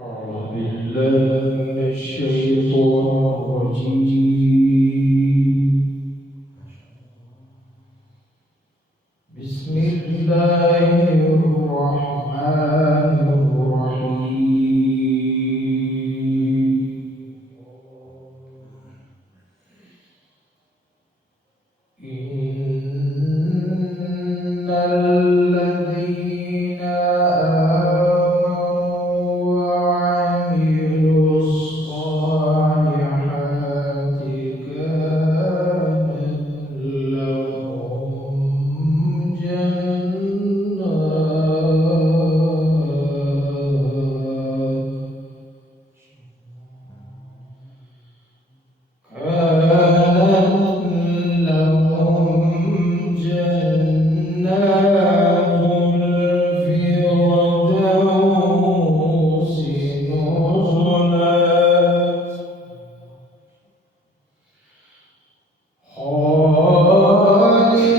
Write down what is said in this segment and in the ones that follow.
أعوذ بالله من الشيطان الرجيم. بسم الله الرحمن الرحيم. إن الذين وعملوا الصالحات كانت لهم جنات الفردوس نزلا خالدين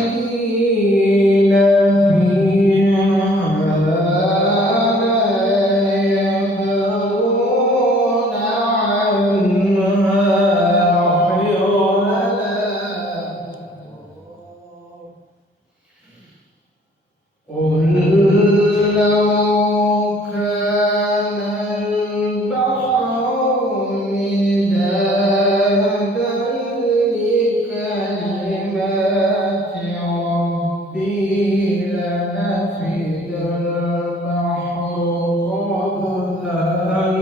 فيها لا يبغون عنها حولا. قل لو كان البحر مدادا لكلمات ربي لنفد البحر قبل أن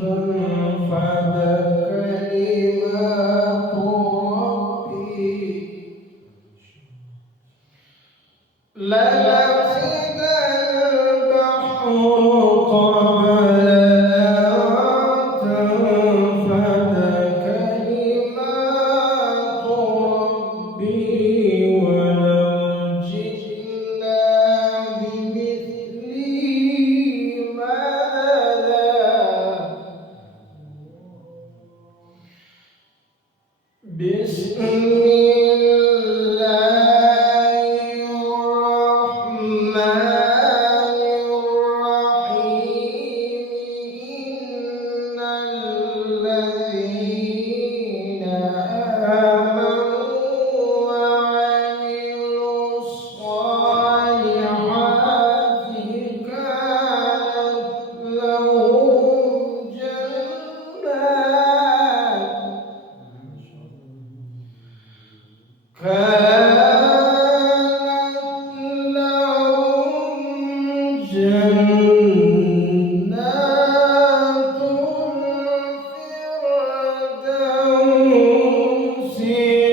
تنفد كلمات ربي لنفد البحر قبل أن تنفد كلمات ربي ولو جئنا بمثله مددا. بسم جنات الفردوس نزلا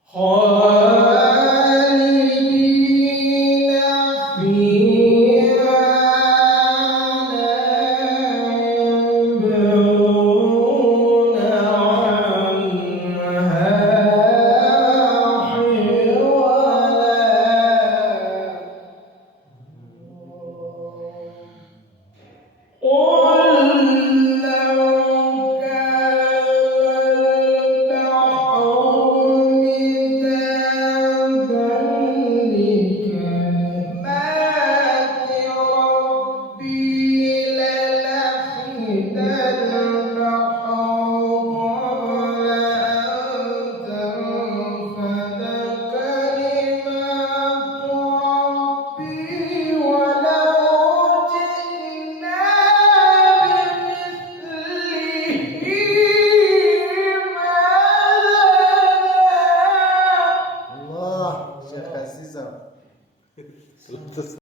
خالدين فيها